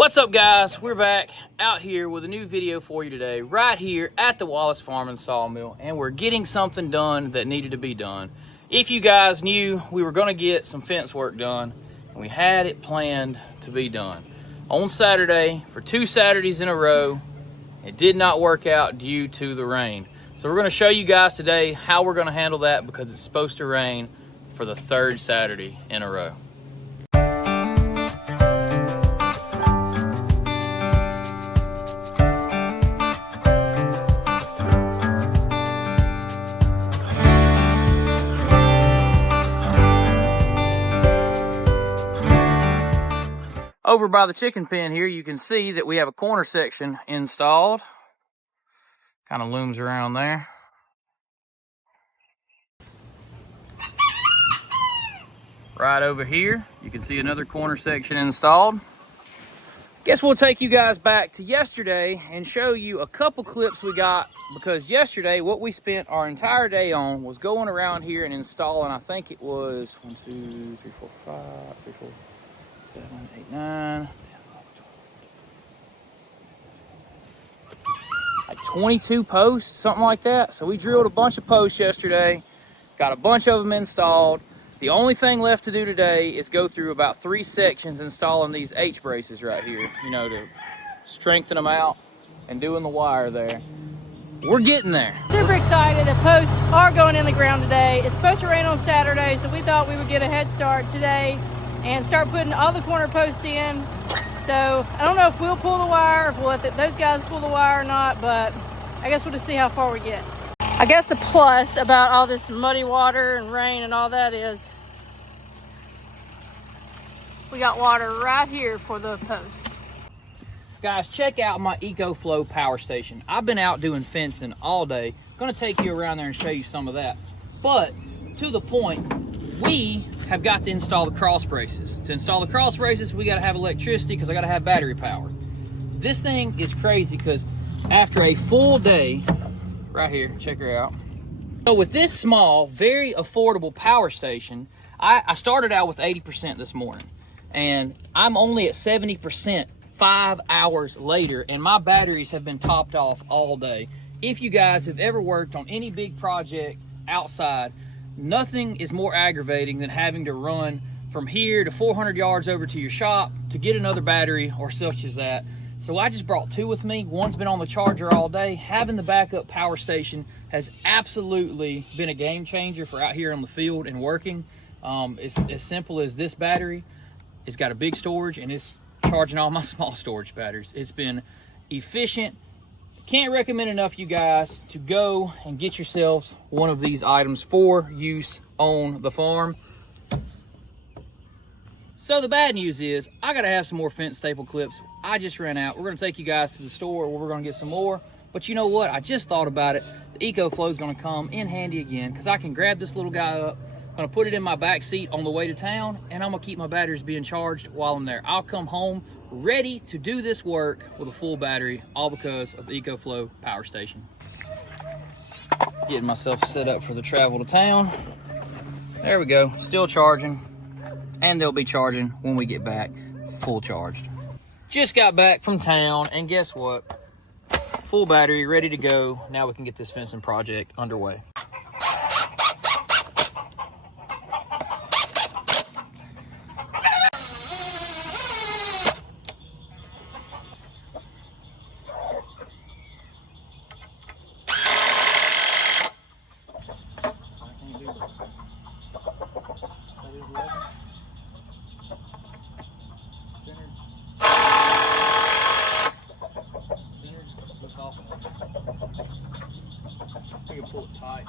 What's up, guys? We're back out here with a new video for you today, right here at the Wallace Farm and Sawmill, and we're getting something done that needed to be done. If you guys knew, we were going to get some fence work done, and we had it planned to be done on Saturday for 2 Saturdays in a row. It did not work out due to the rain. So we're going to show you guys today how we're going to handle that, because it's supposed to rain for the 3rd Saturday in a row. Over by the chicken pen here, you can see that we have a corner section installed. Kind of looms around there. Right over here, you can see another corner section installed. Guess we'll take you guys back to yesterday and show you a couple clips we got, because yesterday what we spent our entire day on was going around here and installing, I think it was 1, 2, 3, 4, 5, 3, 4, 7, 8, 9, like 22 posts, something like that. So we drilled a bunch of posts yesterday, got a bunch of them installed. The only thing left to do today is go through about 3 sections installing these H braces right here, you know, to strengthen them out and doing the wire there. We're getting there. Super excited. The posts are going in the ground today. It's supposed to rain on Saturday, so we thought we would get a head start today and start putting all the corner posts in. So I don't know if we'll pull the wire, if we'll let those guys pull the wire or not, but I guess we'll just see how far we get. I guess the plus about all this muddy water and rain and all that is we got water right here for the posts. Guys, check out my EcoFlow power station. I've been out doing fencing all day. Gonna take you around there and show you some of that. But to the point, we have got to install the cross braces. To install the cross braces, we gotta have electricity because I gotta have battery power. This thing is crazy because after a full day, right here, check her out. So with this small, very affordable power station, I started out with 80% this morning, and I'm only at 70% 5 hours later, and my batteries have been topped off all day. If you guys have ever worked on any big project outside, nothing is more aggravating than having to run from here to 400 yards over to your shop to get another battery or such as that. So I just brought 2 with me. One's been on the charger all day. Having the backup power station has absolutely been a game changer for out here on the field and working. It's as simple as this battery. It's got a big storage and it's charging all my small storage batteries. It's been efficient. Can't recommend enough, you guys, to go and get yourselves one of these items for use on the farm. So the bad news is I gotta have some more fence staple clips. I just ran out. We're gonna take you guys to the store where we're gonna get some more. But you know what? I just thought about it. The EcoFlow is gonna come in handy again, because I can grab this little guy up, gonna put it in my back seat on the way to town, and I'm gonna keep my batteries being charged while I'm there. I'll come home ready to do this work with a full battery, all because of the EcoFlow power station. Getting myself set up for the travel to town. There we go, still charging, and they'll be charging when we get back, full charged. Just got back from town, and guess what? Full battery, ready to go. Now we can get this fencing project underway. Pull it tight.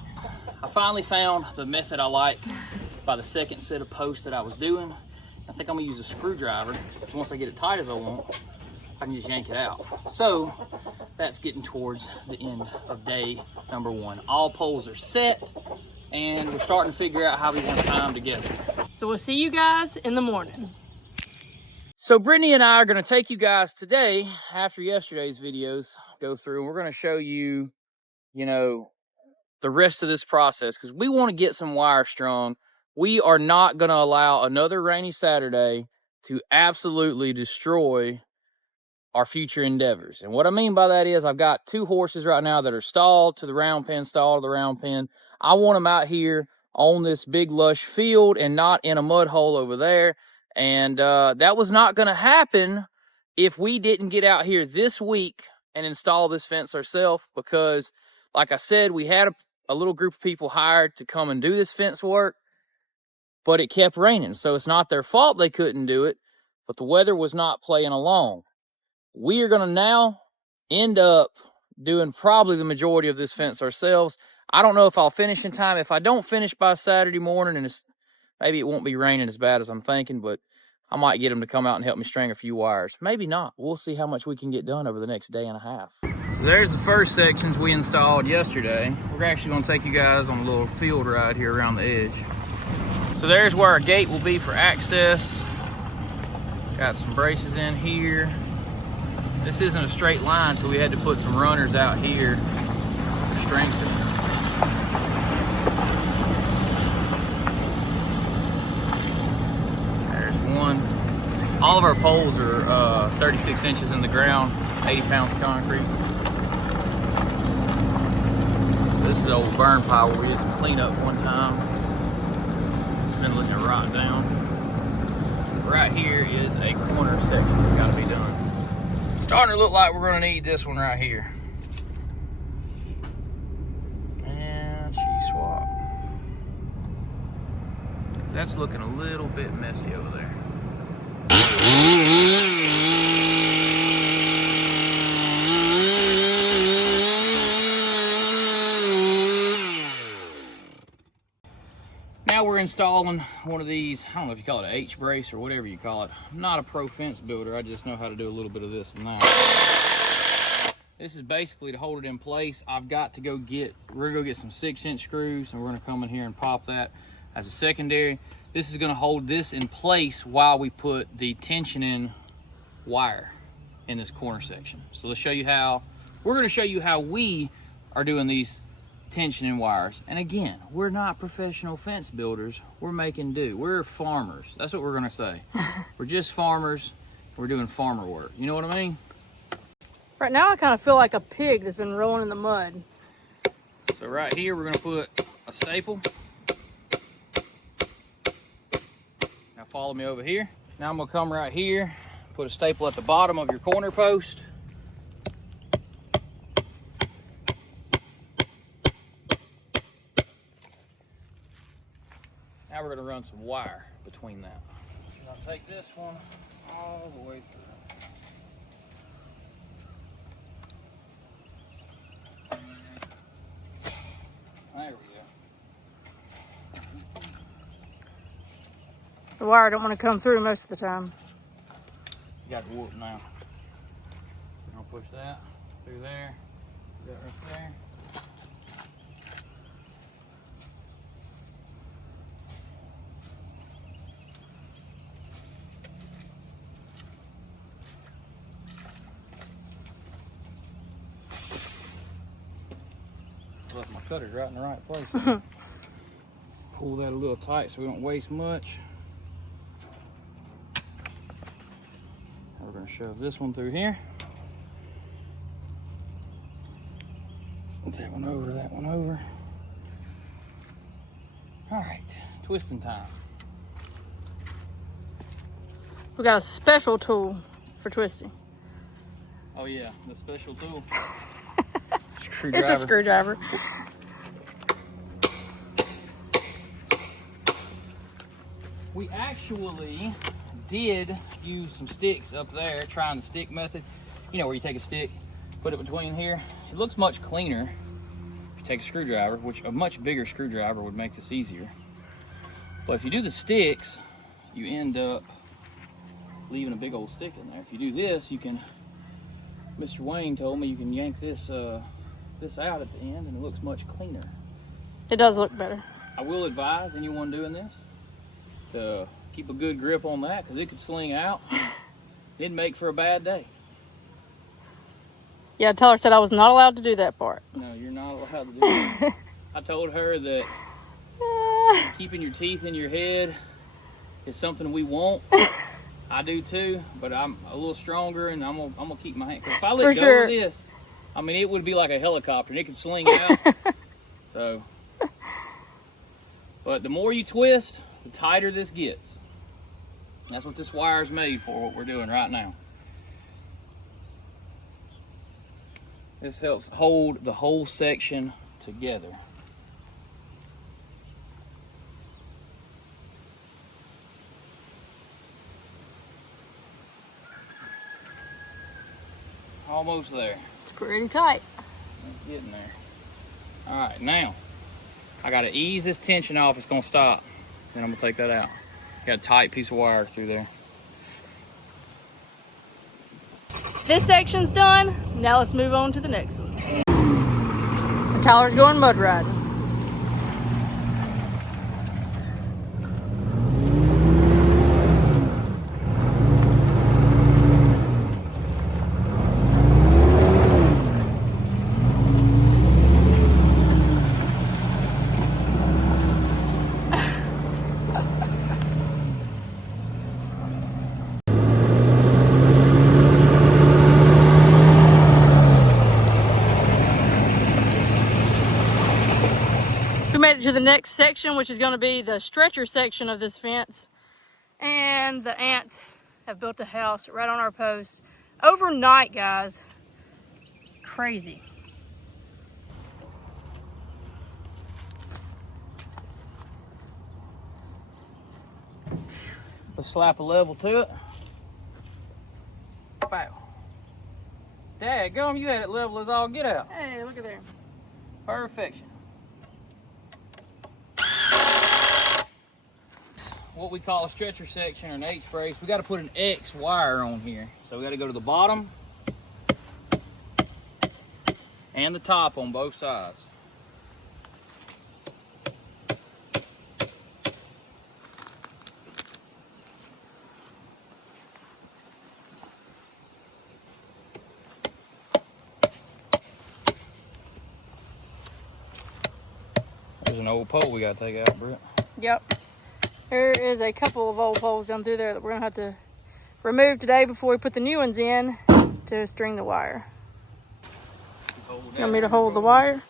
I finally found the method I like by the second set of posts that I was doing. I think I'm gonna use a screwdriver, because once I get it tight as I want, I can just yank it out. So that's getting towards the end of day number 1. All poles are set, and we're starting to figure out how we want to tie them together. So we'll see you guys in the morning. So Brittany and I are gonna take you guys today, after yesterday's videos, go through, and we're gonna show you, you know, the rest of this process, because we want to get some wire strung. We are not going to allow another rainy Saturday to absolutely destroy our future endeavors. And what I mean by that is I've got 2 horses right now that are stalled to the round pen, stalled to the round pen. I want them out here on this big lush field and not in a mud hole over there. And that was not going to happen if we didn't get out here this week and install this fence ourselves, because like I said, we had a little group of people hired to come and do this fence work, but it kept raining. So it's not their fault they couldn't do it, but the weather was not playing along. We are going to now end up doing probably the majority of this fence ourselves. I don't know if I'll finish in time. If I don't finish by Saturday morning, and maybe it won't be raining as bad as I'm thinking, but I might get them to come out and help me string a few wires. Maybe not. We'll see how much we can get done over the next day and a half. So there's the first sections we installed yesterday. We're actually going to take you guys on a little field ride here around the edge. So there's where our gate will be for access. Got some braces in here. This isn't a straight line, so we had to put some runners out here for strengthening. There's one. All of our poles are 36 inches in the ground, 80 pounds of concrete. So this is an old burn pile where we did some cleanup one time. It's been looking to rot down. Right here is a corner section that's got to be done. Starting to look like we're going to need this one right here. And she swap. Because that's looking a little bit messy over there. Now we're installing one of these, I don't know if you call it an H-brace or whatever you call it. I'm not a pro fence builder, I just know how to do a little bit of this and that. This is basically to hold it in place. We're gonna go get some 6-inch screws, and we're gonna come in here and pop that as a secondary. This is gonna hold this in place while we put the tensioning wire in this corner section. So let's show you how, we're gonna show you how we are doing these tensioning wires. And again, we're not professional fence builders. We're making do. We're farmers. That's what we're gonna say. We're just farmers. We're doing farmer work. You know what I mean? Right now I kind of feel like a pig that's been rolling in the mud. So right here we're gonna put a staple. Now follow me over here. Now I'm gonna come right here, put a staple at the bottom of your corner post. Now we're going to run some wire between that. And I'll take this one all the way through. There we go. The wire don't want to come through most of the time. You got the warp now. We're going to push that through there. That right there. Left my cutters right in the right place. Pull that a little tight so we don't waste much. Now we're going to shove this one through here. That one over, that one over. All right, twisting time. We got a special tool for twisting. Oh yeah, the special tool. It's a screwdriver. We actually did use some sticks up there, trying the stick method. You know, where you take a stick, put it between here. It looks much cleaner if you take a screwdriver, which a much bigger screwdriver would make this easier. But if you do the sticks, you end up leaving a big old stick in there. If you do this, you can, Mr. Wayne told me you can yank this this out at the end and it looks much cleaner. It does look better. I will advise anyone doing this to keep a good grip on that, because it could sling out. It'd make for a bad day. Yeah, Teller said I was not allowed to do that part. No, you're not allowed to do that. I told her that keeping your teeth in your head is something we want, I do too, but I'm a little stronger, and I'm gonna keep my hand. 'Cause if I let For go sure. of this, I mean, it would be like a helicopter, and it could sling out. So, but the more you twist, the tighter this gets. That's what this wire is made for, what we're doing right now. This helps hold the whole section together. Almost there. It's pretty tight. It's getting there. All right, now I gotta ease this tension off. It's gonna stop. Then I'm gonna take that out. Got a tight piece of wire through there. This section's done. Now let's move on to the next one. Tyler's going mud riding. Made it to the next section, which is going to be the stretcher section of this fence, and the ants have built a house right on our post overnight, guys. Crazy. Let's slap a level to it. Wow. Daggum, you had it level as all get out. Hey, look at there. Perfection. What we call a stretcher section or an H brace, we got to put an X wire on here. So we got to go to the bottom and the top on both sides. There's an old pole we got to take out, Britt. Yep. There is a couple of old poles down through there that we're going to have to remove today before we put the new ones in to string the wire. You want me to hold the wire?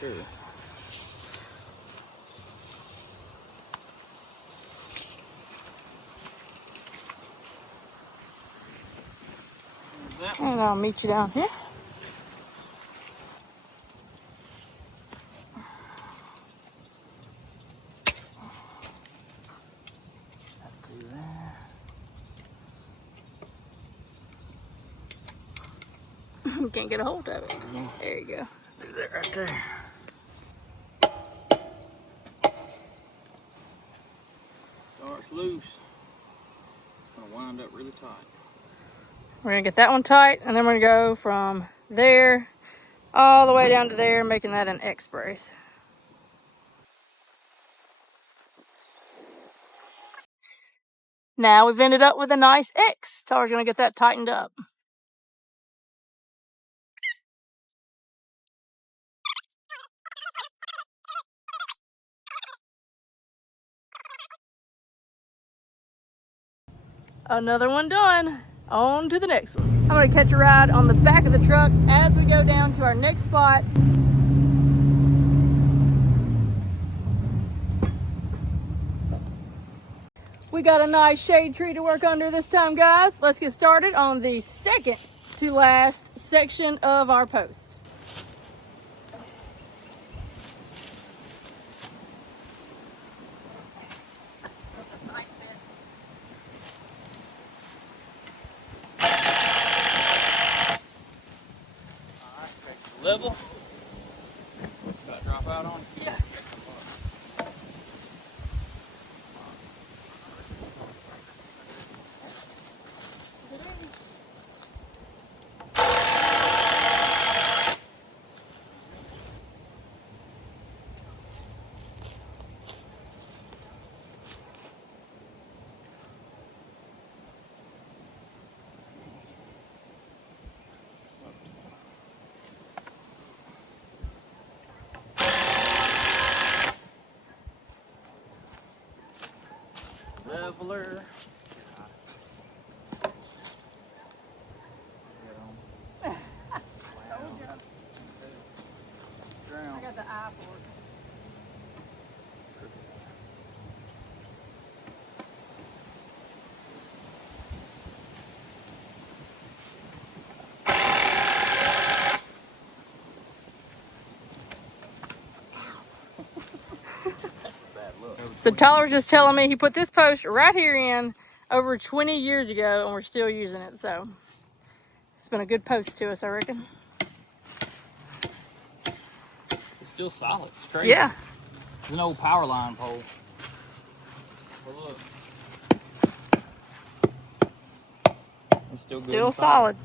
Sure. And I'll meet you down here. Can't get a hold of it. There you go. Do that right there. Starts loose. Gonna wind up really tight. We're gonna get that one tight, and then we're gonna go from there all the way down to there, making that an X brace. Now we've ended up with a nice X. Tyler's gonna get that tightened up. Another one done. On to the next one. I'm gonna catch a ride on the back of the truck as we go down to our next spot. We got a nice shade tree to work under this time, guys. Let's get started on the second to last section of our post. Level. Got to drop out on it? Yeah. Leveler. high for it. So Tyler was just telling me he put this post right here in over 20 years ago, and we're still using it. So it's been a good post to us, I reckon. It's still solid. It's crazy. Yeah. It's an old power line pole. But look. It's still good solid.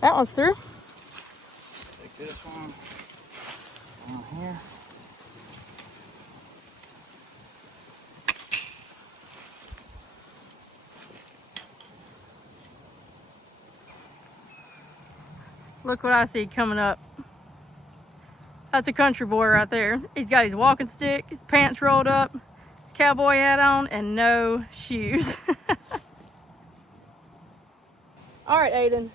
That one's through. Take this one on here. Look what I see coming up. That's a country boy right there. He's got his walking stick, his pants rolled up, his cowboy hat on, and no shoes. All right, Aiden.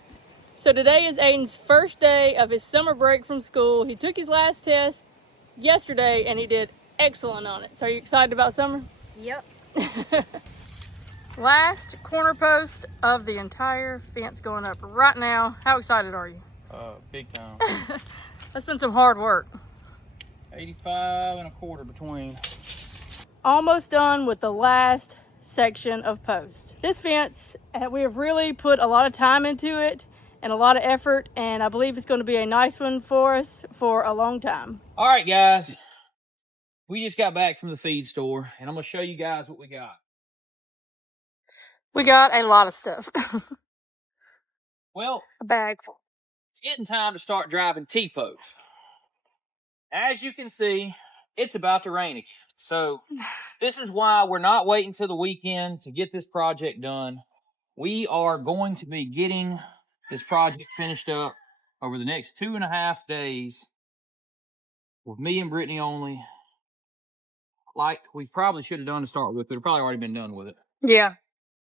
So today is Aiden's first day of his summer break from school. He took his last test yesterday and he did excellent on it. So are you excited about summer? Yep. Last corner post of the entire fence going up right now. How excited are you? Big time. That's been some hard work. 85 and a quarter between. Almost done with the last section of post. This fence, we have really put a lot of time into it and a lot of effort, and I believe it's going to be a nice one for us for a long time. All right, guys. We just got back from the feed store, and I'm going to show you guys what we got. We got a lot of stuff. Well, a bag full. It's getting time to start driving T-posts. As you can see, it's about to rain again. So this is why we're not waiting till the weekend to get this project done. We are going to be getting this project finished up over the next 2.5 days with me and Brittany only, like we probably should have done to start with, but we've probably already been done with it. Yeah.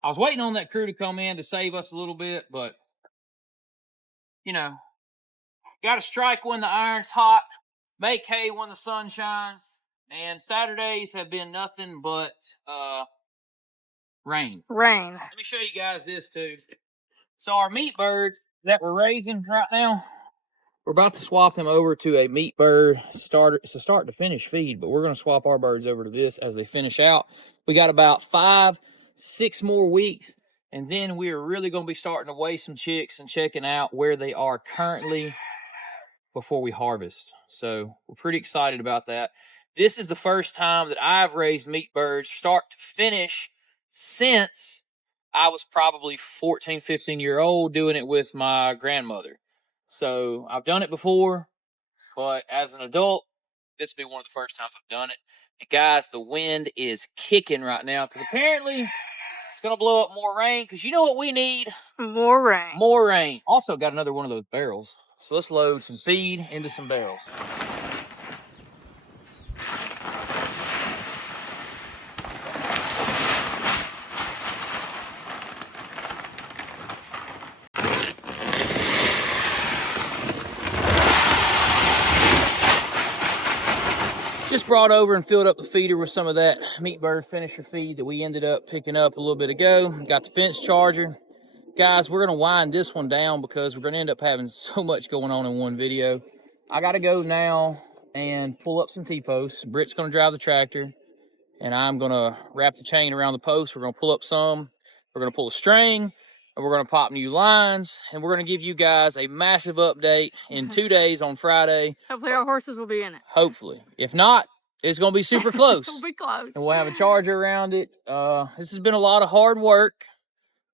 I was waiting on that crew to come in to save us a little bit, but, you know, got to strike when the iron's hot, make hay when the sun shines, and Saturdays have been nothing but rain. Rain. Let me show you guys this, too. So our meat birds that we're raising right now, we're about to swap them over to a meat bird starter. It's a start to finish feed, but we're going to swap our birds over to this as they finish out. We got about 5-6 more weeks, and then we're really going to be starting to weigh some chicks and checking out where they are currently before we harvest. So we're pretty excited about that. This is the first time that I've raised meat birds start to finish since I was probably 14, 15-year-old doing it with my grandmother. So I've done it before, but as an adult, this will be one of the first times I've done it. And guys, the wind is kicking right now because apparently it's going to blow up more rain because you know what we need? More rain. More rain. Also got another one of those barrels. So let's load some feed into some barrels. Just brought over and filled up the feeder with some of that meat bird finisher feed that we ended up picking up a little bit ago. Got the fence charger. Guys, we're going to wind this one down because we're going to end up having so much going on in one video. I got to go now and pull up some T-posts. Britt's going to drive the tractor, and I'm going to wrap the chain around the post. We're going to pull up some. We're going to pull a string, and we're going to pop new lines, and we're going to give you guys a massive update in 2 days on Friday. Hopefully our horses will be in it. Hopefully. If not, it's going to be super close. It'll be close. And we'll have a charger around it. This has been a lot of hard work,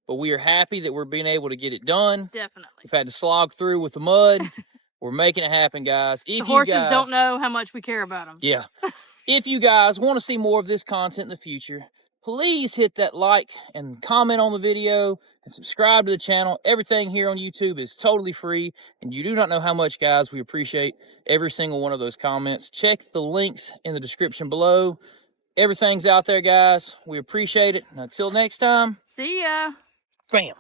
but we are happy that we're being able to get it done. Definitely. We've had to slog through with the mud. We're making it happen, guys. If the horses you guys don't know how much we care about them. Yeah. If you guys want to see more of this content in the future, please hit that like and comment on the video and subscribe to the channel. Everything here on YouTube is totally free, and you do not know how much, guys, we appreciate every single one of those comments. Check the links in the description below. Everything's out there, guys. We appreciate it. And until next time, See ya. bam.